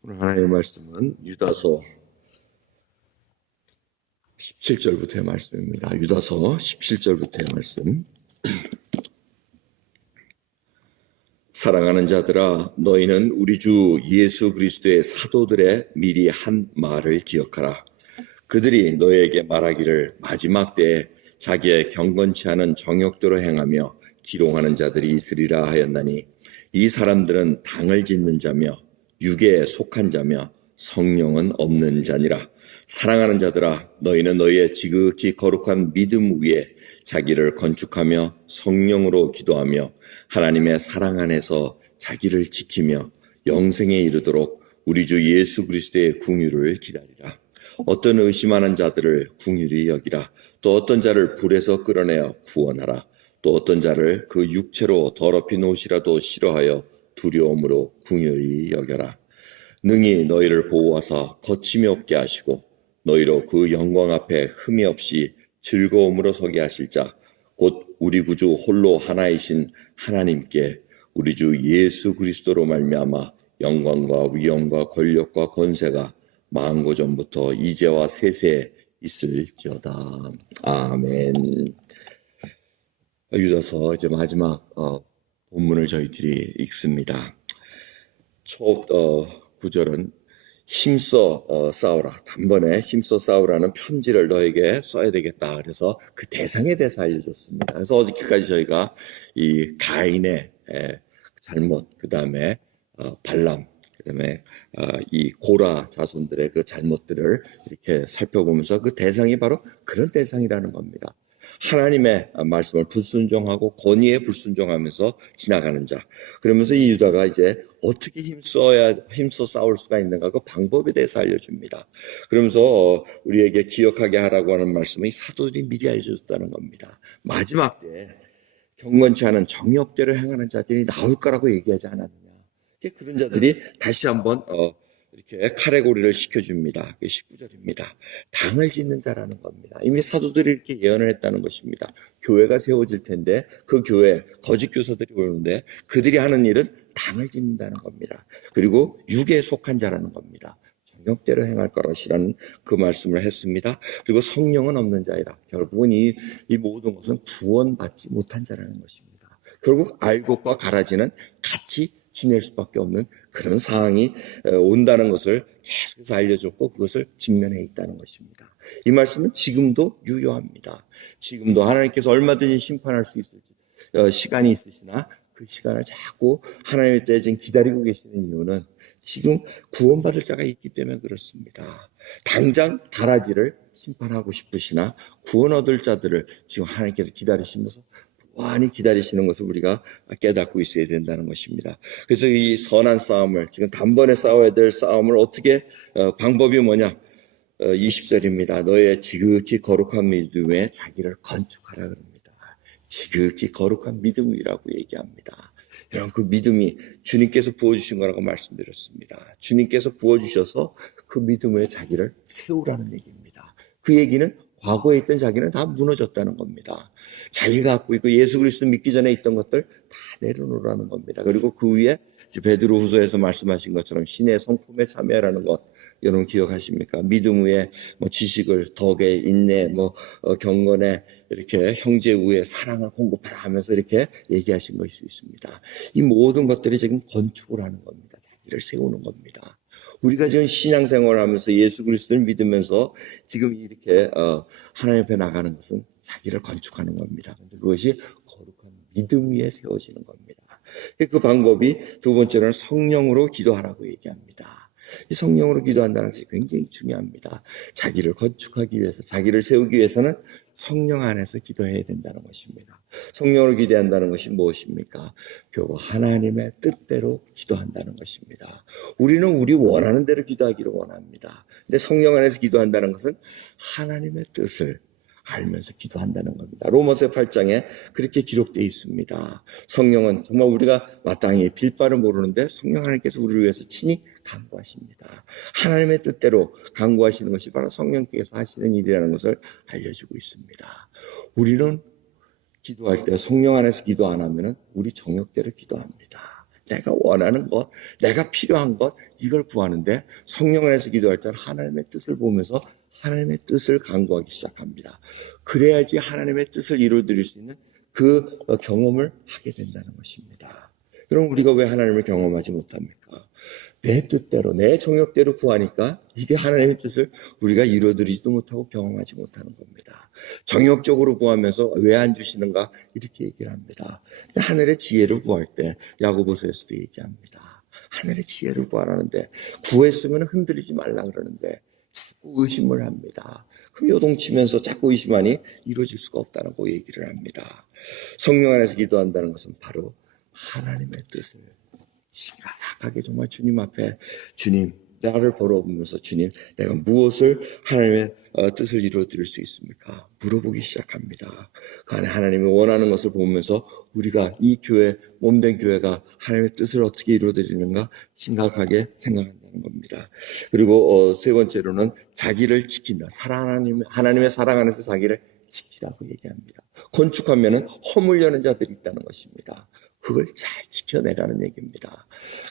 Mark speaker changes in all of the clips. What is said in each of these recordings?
Speaker 1: 오늘 하나님의 말씀은 유다서 17절부터의 말씀입니다. 유다서 17절부터의 말씀. 사랑하는 자들아 너희는 우리 주 예수 그리스도의 사도들의 미리 한 말을 기억하라. 그들이 너희에게 말하기를 마지막 때에 자기의 경건치 않은 정욕대로 행하며 기롱하는 자들이 있으리라 하였나니 이 사람들은 당을 짓는 자며 육에 속한 자며 성령은 없는 자니라. 사랑하는 자들아 너희는 너희의 지극히 거룩한 믿음 위에 자기를 건축하며 성령으로 기도하며 하나님의 사랑 안에서 자기를 지키며 영생에 이르도록 우리 주 예수 그리스도의 궁유를 기다리라. 어떤 의심하는 자들을 궁유리 여기라. 또 어떤 자를 불에서 끌어내어 구원하라. 또 어떤 자를 그 육체로 더럽힌 옷이라도 싫어하여 두려움으로 궁유리 여겨라. 능히 너희를 보호하사 거침이 없게 하시고 너희로 그 영광 앞에 흠이 없이 즐거움으로 서게 하실 자 곧 우리 구주 홀로 하나이신 하나님께 우리 주 예수 그리스도로 말미암아 영광과 위엄과 권력과 권세가 만고 전부터 이제와 세세에 있을지어다. 아멘. 유다서 이제 마지막 어, 본문을 저희들이 읽습니다. 초 어, 구절은 힘써 어, 싸우라. 단번에 힘써 싸우라는 편지를 너에게 써야 되겠다. 그래서 그 대상에 대해서 알려줬습니다. 그래서 어저께까지 저희가 이 가인의 에, 잘못, 그 다음에 어, 발람, 그 다음에 어, 이 고라 자손들의 그 잘못들을 이렇게 살펴보면서 그 대상이 바로 그런 대상이라는 겁니다. 하나님의 말씀을 불순종하고 권위에 불순종하면서 지나가는 자. 그러면서 이 유다가 이제 어떻게 힘써야 힘써 싸울 수가 있는가 그 방법에 대해서 알려줍니다. 그러면서 어, 우리에게 기억하게 하라고 하는 말씀이 사도들이 미리 알려줬다는 겁니다. 마지막 때 경건치 않은 정욕대로 행하는 자들이 나올 거라고 얘기하지 않았느냐. 그런 자들이 다시 한번 어, 이렇게 카레고리를 시켜줍니다. 그게 19절입니다. 당을 짓는 자라는 겁니다. 이미 사도들이 이렇게 예언을 했다는 것입니다. 교회가 세워질 텐데 그 교회 거짓 교사들이 오는데 그들이 하는 일은 당을 짓는다는 겁니다. 그리고 육에 속한 자라는 겁니다. 정욕대로 행할 것이라는 그 말씀을 했습니다. 그리고 성령은 없는 자이라. 결국은 이, 이 모든 것은 구원받지 못한 자라는 것입니다. 결국 알곡과 가라지는 같이 지낼 수밖에 없는 그런 상황이 온다는 것을 계속해서 알려줬고 그것을 직면해 있다는 것입니다. 이 말씀은 지금도 유효합니다. 지금도 하나님께서 얼마든지 심판할 수 있을지 어, 시간이 있으시나 그 시간을 자꾸 하나님의 때에 지금 기다리고 계시는 이유는 지금 구원받을 자가 있기 때문에 그렇습니다. 당장 가라지를 심판하고 싶으시나 구원 얻을 자들을 지금 하나님께서 기다리시면서 무한히 기다리시는 것을 우리가 깨닫고 있어야 된다는 것입니다. 그래서 이 선한 싸움을 지금 단번에 싸워야 될 싸움을 어떻게 어, 방법이 뭐냐? 어, 20절입니다. 너의 지극히 거룩한 믿음에 자기를 건축하라 그럽니다. 지극히 거룩한 믿음이라고 얘기합니다. 여러분 그 믿음이 주님께서 부어주신 거라고 말씀드렸습니다. 주님께서 부어주셔서 그 믿음에 자기를 세우라는 얘기입니다. 그 얘기는 과거에 있던 자기는 다 무너졌다는 겁니다. 자기가 갖고 있고 예수 그리스도 믿기 전에 있던 것들 다 내려놓으라는 겁니다. 그리고 그 위에 베드로 후서에서 말씀하신 것처럼 신의 성품에 참여하라는 것 여러분 기억하십니까? 믿음 위에 뭐 지식을 덕에 인내 뭐 어, 경건에 이렇게 형제 위에 사랑을 공급하라 하면서 이렇게 얘기하신 것이 있습니다. 이 모든 것들이 지금 건축을 하는 겁니다. 자기를 세우는 겁니다. 우리가 지금 신앙생활을 하면서 예수 그리스도를 믿으면서 지금 이렇게 어, 하나님 앞에 나가는 것은 자기를 건축하는 겁니다. 그것이 거룩한 믿음 위에 세워지는 겁니다. 그 방법이 두 번째는 성령으로 기도하라고 얘기합니다. 이 성령으로 기도한다는 것이 굉장히 중요합니다. 자기를 건축하기 위해서, 자기를 세우기 위해서는 성령 안에서 기도해야 된다는 것입니다. 성령으로 기도한다는 것이 무엇입니까? 결국 하나님의 뜻대로 기도한다는 것입니다. 우리는 우리 원하는 대로 기도하기를 원합니다. 근데 성령 안에서 기도한다는 것은 하나님의 뜻을 알면서 기도한다는 겁니다. 로마서 8장에 그렇게 기록되어 있습니다. 성령은 정말 우리가 마땅히 빌바를 모르는데 성령 하나님께서 우리를 위해서 친히 강구하십니다. 하나님의 뜻대로 강구하시는 것이 바로 성령께서 하시는 일이라는 것을 알려주고 있습니다. 우리는 기도할 때 성령 안에서 기도 안 하면은 우리 정욕대로 기도합니다. 내가 원하는 것, 내가 필요한 것, 이걸 구하는데 성령 안에서 기도할 때는 하나님의 뜻을 보면서 하나님의 뜻을 간구하기 시작합니다. 그래야지 하나님의 뜻을 이루어드릴 수 있는 그 어, 경험을 하게 된다는 것입니다. 그럼 우리가 왜 하나님을 경험하지 못합니까? 내 뜻대로, 내 정욕대로 구하니까 이게 하나님의 뜻을 우리가 이루어드리지도 못하고 경험하지 못하는 겁니다. 정욕적으로 구하면서 왜 안 주시는가? 이렇게 얘기를 합니다. 하늘의 지혜를 구할 때 야고보서에서도 얘기합니다. 하늘의 지혜를 구하라는데 구했으면 흔들리지 말라 그러는데 자꾸 의심을 합니다. 그럼 요동치면서 자꾸 의심하니 이루어질 수가 없다는 거 얘기를 합니다. 성령 안에서 기도한다는 것은 바로 하나님의 뜻을 심각하게 정말 주님 앞에 주님 나를 바라보면서 주님 내가 무엇을 하나님의 어, 뜻을 이루어 드릴 수 있습니까? 물어보기 시작합니다. 그 안에 하나님이 원하는 것을 보면서 우리가 이 교회 몸된 교회가 하나님의 뜻을 어떻게 이루어 드리는가 심각하게 생각한다는 겁니다. 그리고 어, 세 번째로는 자기를 지킨다. 사랑 하나님 하나님의 사랑 안에서 자기를 지키라고 얘기합니다. 건축하면은 허물려는 자들이 있다는 것입니다. 그걸 잘 지켜내라는 얘기입니다.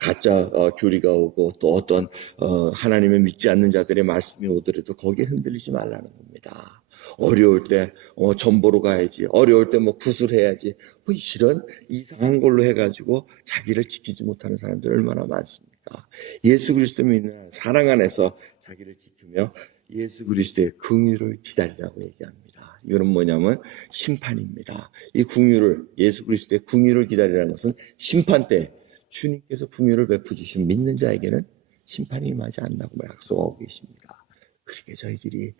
Speaker 1: 가짜 어, 교리가 오고 또 어떤 어, 하나님을 믿지 않는 자들의 말씀이 오더라도 거기에 흔들리지 말라는 겁니다. 어려울 때 어, 전보로 가야지, 어려울 때 뭐 구슬해야지, 뭐 이런 이상한 걸로 해가지고 자기를 지키지 못하는 사람들 얼마나 많습니까? 예수 그리스도 믿는 사랑 안에서 자기를 지키며 예수 그리스도의 긍휼을 기다리라고 얘기합니다. 이거는 뭐냐면 심판입니다. 이 긍휼을 예수 그리스도의 긍휼을 기다리라는 것은 심판 때 주님께서 긍휼을 베푸 주신 믿는 자에게는 심판이 임하지 않는다고 약속하고 계십니다. 그렇게 저희들이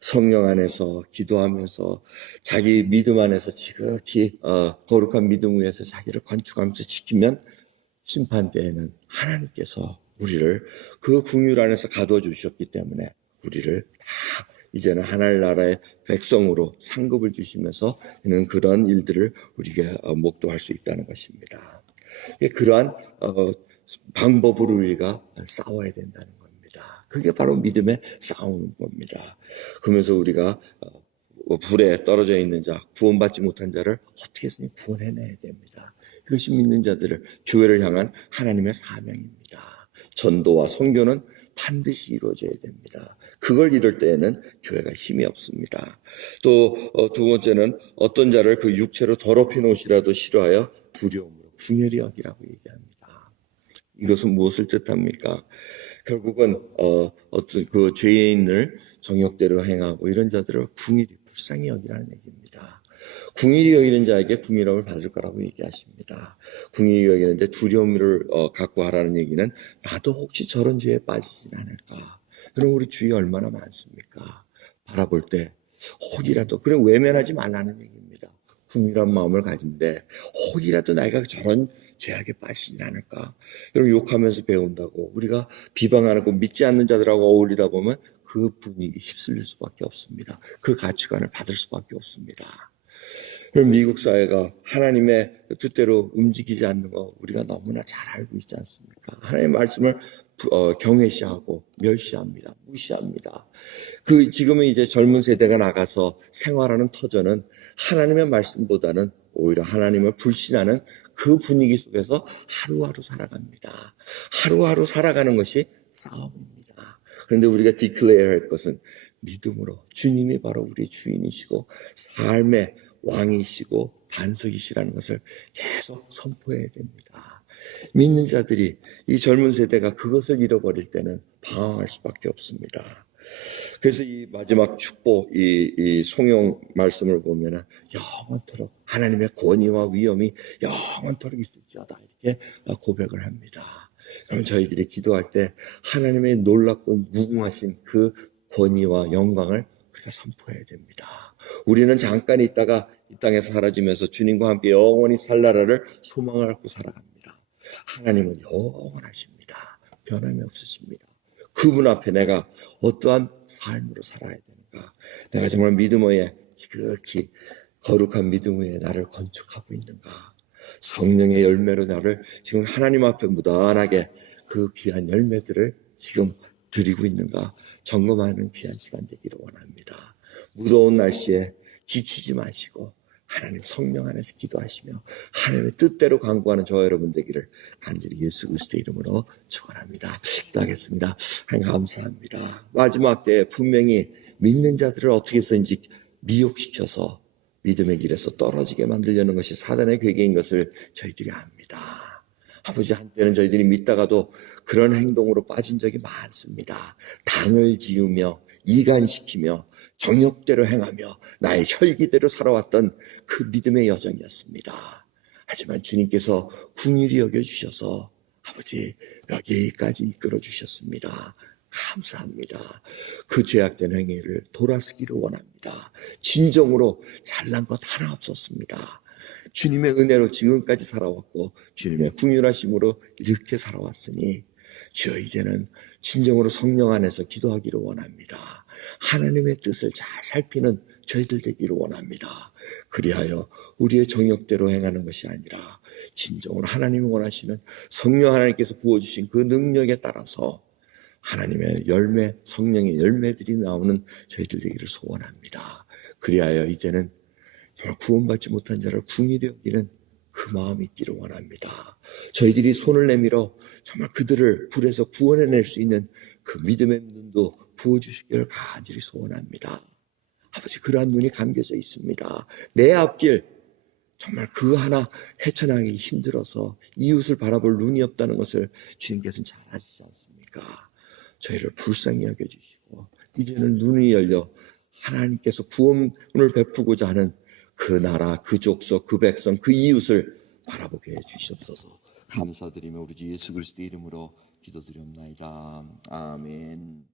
Speaker 1: 성령 안에서 기도하면서 자기 믿음 안에서 지극히 어, 거룩한 믿음 위에서 자기를 건축하면서 지키면 심판 때에는 하나님께서 우리를 그 궁율 안에서 가두어 주셨기 때문에 우리를 다 이제는 하나님 나라의 백성으로 상급을 주시면서 있는 그런 일들을 우리가 어, 목도할 수 있다는 것입니다. 예, 그러한 어, 방법으로 우리가 싸워야 된다는 겁니다. 그게 바로 믿음의 싸우는 겁니다. 그러면서 우리가 어, 불에 떨어져 있는 자, 구원받지 못한 자를 어떻게 해서든 구원해내야 됩니다. 그것이 믿는 자들을 교회를 향한 하나님의 사명입니다. 전도와 선교는 반드시 이루어져야 됩니다. 그걸 이룰 때에는 교회가 힘이 없습니다. 또 두 번째는 어떤 자를 그 육체로 더럽힌 옷이라도 싫어하여 두려움으로 궁혈이 여기라고 얘기합니다. 이것은 무엇을 뜻합니까? 결국은 어, 어떤 그 죄인을 정욕대로 행하고 이런 자들을 궁일이 불쌍히 여기라는 얘기입니다. 궁일이 여기는 자에게 궁일함을 받을 거라고 얘기하십니다. 궁일이 여기는데 두려움을 어, 갖고 하라는 얘기는 나도 혹시 저런 죄에 빠지진 않을까. 그럼 우리 주위 얼마나 많습니까? 바라볼 때 혹이라도 그래 외면하지 말라는 얘기입니다. 궁일한 마음을 가진데 혹이라도 내가 저런 죄악에 빠지진 않을까. 여러분 욕하면서 배운다고 우리가 비방하고 믿지 않는 자들하고 어울리다 보면 그 분위기 휩쓸릴 수밖에 없습니다. 그 가치관을 받을 수밖에 없습니다. 그럼 미국 사회가 하나님의 뜻대로 움직이지 않는 거 우리가 너무나 잘 알고 있지 않습니까? 하나님의 말씀을 어, 경외시하고 멸시합니다. 무시합니다. 그 지금은 이제 젊은 세대가 나가서 생활하는 터전은 하나님의 말씀보다는 오히려 하나님을 불신하는 그 분위기 속에서 하루하루 살아갑니다. 하루하루 살아가는 것이 싸움입니다. 그런데 우리가 디클레어 할 것은 믿음으로 주님이 바로 우리의 주인이시고 삶의 왕이시고 반석이시라는 것을 계속 선포해야 됩니다. 믿는 자들이 이 젊은 세대가 그것을 잃어버릴 때는 방황할 수밖에 없습니다. 그래서 이 마지막 축복, 이, 이 송영 말씀을 보면은 영원토록 하나님의 권위와 위엄이 영원토록 있을지어다 이렇게 고백을 합니다. 그럼 저희들이 기도할 때 하나님의 놀랍고 무궁하신 그 권위와 영광을 우리가 선포해야 됩니다. 우리는 잠깐 있다가 이 땅에서 사라지면서 주님과 함께 영원히 살 나라를 소망을 갖고 살아갑니다. 하나님은 영원하십니다. 변함이 없으십니다. 그분 앞에 내가 어떠한 삶으로 살아야 되는가? 내가 정말 믿음 에 지극히 거룩한 믿음 에 나를 건축하고 있는가? 성령의 열매로 나를 지금 하나님 앞에 무던하게 그 귀한 열매들을 지금 드리고 있는가? 점검하는 귀한 시간 되기를 원합니다. 무더운 날씨에 지치지 마시고 하나님 성령 안에서 기도하시며 하나님의 뜻대로 강구하는 저와 여러분 되기를 간절히 예수 그리스도 이름으로 축원합니다. 기도하겠습니다. 하나님 감사합니다. 마지막 때에 분명히 믿는 자들을 어떻게 해서인지 미혹시켜서 믿음의 길에서 떨어지게 만들려는 것이 사단의 괴계인 것을 저희들이 압니다. 아버지 한때는 저희들이 믿다가도 그런 행동으로 빠진 적이 많습니다. 당을 지으며 이간시키며 정욕대로 행하며 나의 혈기대로 살아왔던 그 믿음의 여정이었습니다. 하지만 주님께서 궁일이 여겨주셔서 아버지 여기까지 이끌어 주셨습니다. 감사합니다. 그 죄악된 행위를 돌아서기를 원합니다. 진정으로 잘난 것 하나 없었습니다. 주님의 은혜로 지금까지 살아왔고 주님의 궁휼하심으로 이렇게 살아왔으니 주여 이제는 진정으로 성령 안에서 기도하기를 원합니다. 하나님의 뜻을 잘 살피는 저희들 되기를 원합니다. 그리하여 우리의 정욕대로 행하는 것이 아니라 진정으로 하나님이 원하시는 성령 하나님께서 부어주신 그 능력에 따라서 하나님의 열매, 성령의 열매들이 나오는 저희들 되기를 소원합니다. 그리하여 이제는 구원받지 못한 자를 궁일히 여기는 그 마음이 있기를 원합니다. 저희들이 손을 내밀어 정말 그들을 불에서 구원해낼 수 있는 그 믿음의 눈도 부어주시기를 간절히 소원합니다. 아버지 그러한 눈이 감겨져 있습니다. 내 앞길 정말 그 하나 헤쳐나가기 힘들어서 이웃을 바라볼 눈이 없다는 것을 주님께서는 잘 아시지 않습니까? 저희를 불쌍히 여겨주시고 이제는 눈이 열려 하나님께서 구원을 베푸고자 하는 그 나라, 그 족속, 그 백성, 그 이웃을 바라보게 해주시옵소서. 감사드리며 우리 주 예수 그리스도 이름으로 기도드립나이다. 아멘.